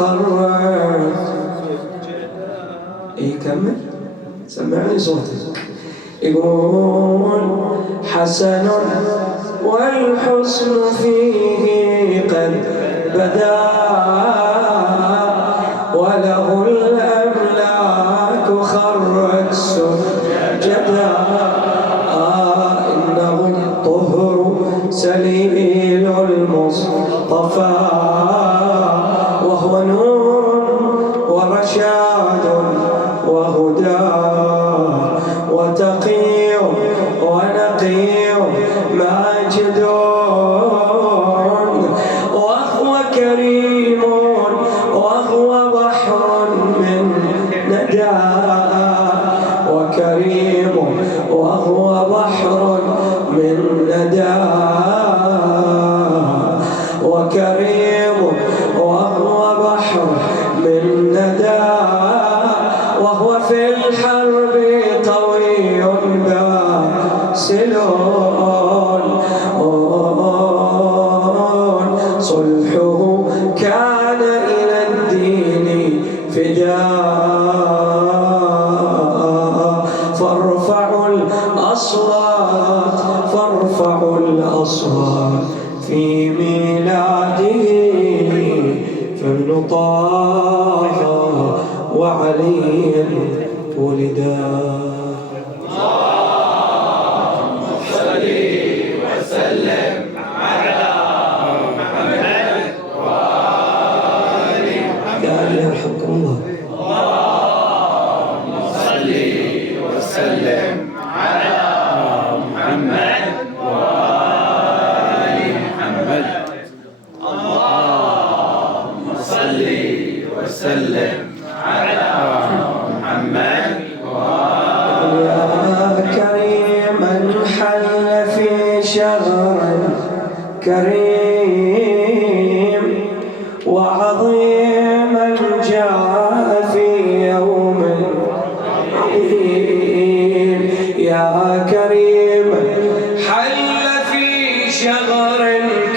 خرت. يكمل سمعني صوتي. يقول حسن والحسن فيه قد بدا وله الأملاك خرت سجدا. إنه الطهر سليل المصطفى وهو نور ورشاد وهدى وتقي ونقي ماجد وهو كريم وهو بحر من ندى وكريم وهو بحر من ندى وكريم وهو بحر من ندى وهو في الحرب قوي باسل صلحه كان إلى الدين فداء فارفعوا الأصوات في ميلاده فابن طه وعلي ولدا. اللهم صل وسلم على محمد وآل محمد. يرحمكم الله. اللهم صل وسلم على محمد وآل محمد. اللهم صل وسلم على محمد يا كريما حل في شهر كريم وعظيما جاء في يوم عظيم. يا كريما حل في شهر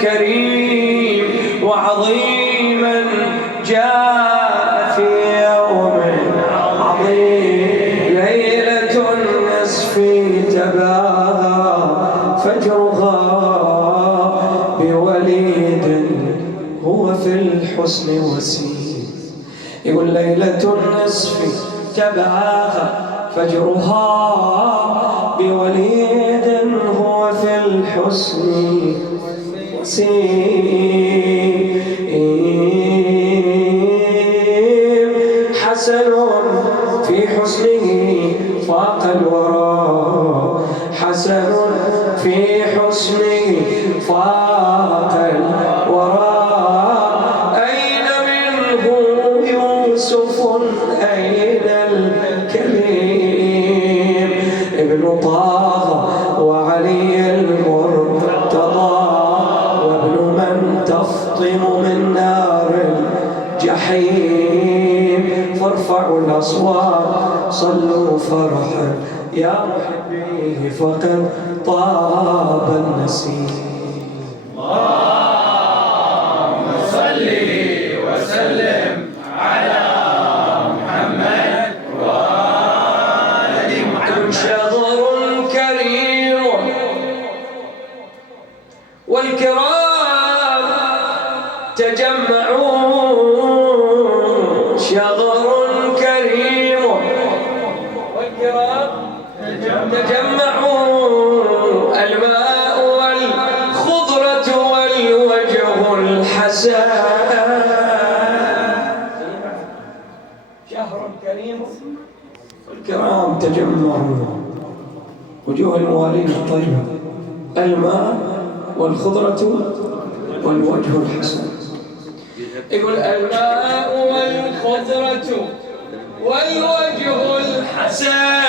كريم وعظيما جاء في يوم عظيم. ليلة النصف تباهى فجرها بوليد هو في الحسن وسيم. يقول ليلة النصف تباهى فجرها بوليد هو في الحسن وسيم. حسن في حسنه فاق الورى حسن في حسنه فاق الورى. أين منه يوسف أين الكريم ابن طه وعلي المرتضى وابن من تفطم من نار الجحيم. فارفعوا الأصوات صلوا فرحا يا محبيه فقد طاب النسيم. اللهم صل وسلم على محمد وآل محمد. شهر كريم والكرام تجمعوا. شهر كريم والكرام تجمعوا. الماء والخضرة والوجه الحسن. شهر كريم والكرام تجمعوا. وجوه الموالين الطيبة الماء والخضرة والوجه الحسن. يقول الماء والخضرة والوجه الحسن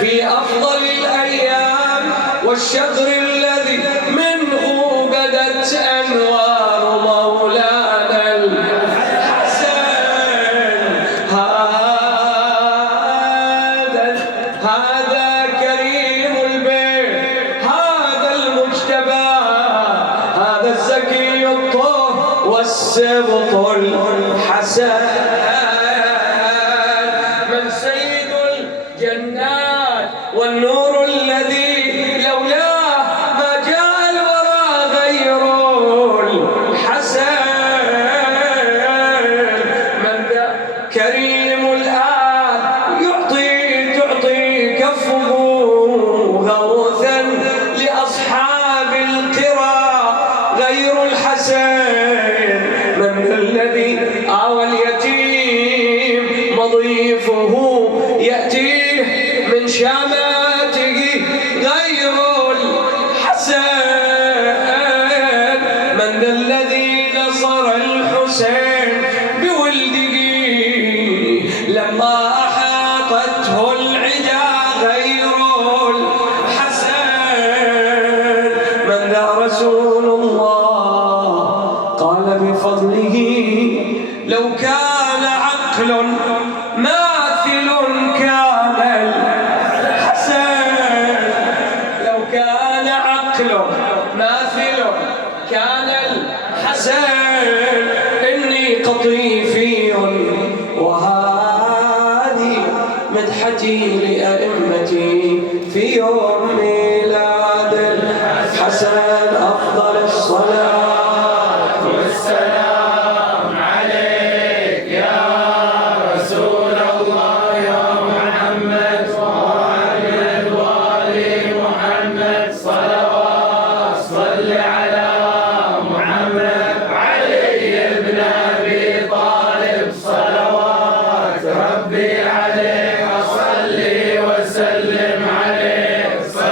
في أفضل الأيام والشهر الذي منه بدت أنوار مولانا الحسن. هذا كريم البيت هذا المجتبى هذا الزكي الطه والسبط الحسن من سيد الجنات والنور الذي لولاه ما جاء الورى غير الحسن من ذا كريم الآن تعطي كفه غوثا لأصحاب القرى غير الحسن من الذي آوى اليتيم مضيفه يأتيه من شاماته غير الحسن من ذا الذي نصر الحسين بولده لما أحاطته العدا غير الحسن من ذا رسول الله قال بفضله لو كان عقل ماثل كان الحسن لو كان عقل ماثل كان الحسن إني قطيفي وهذه مدحتي لأئمتي في يوم ميلاد الحسن أفضل الصلاة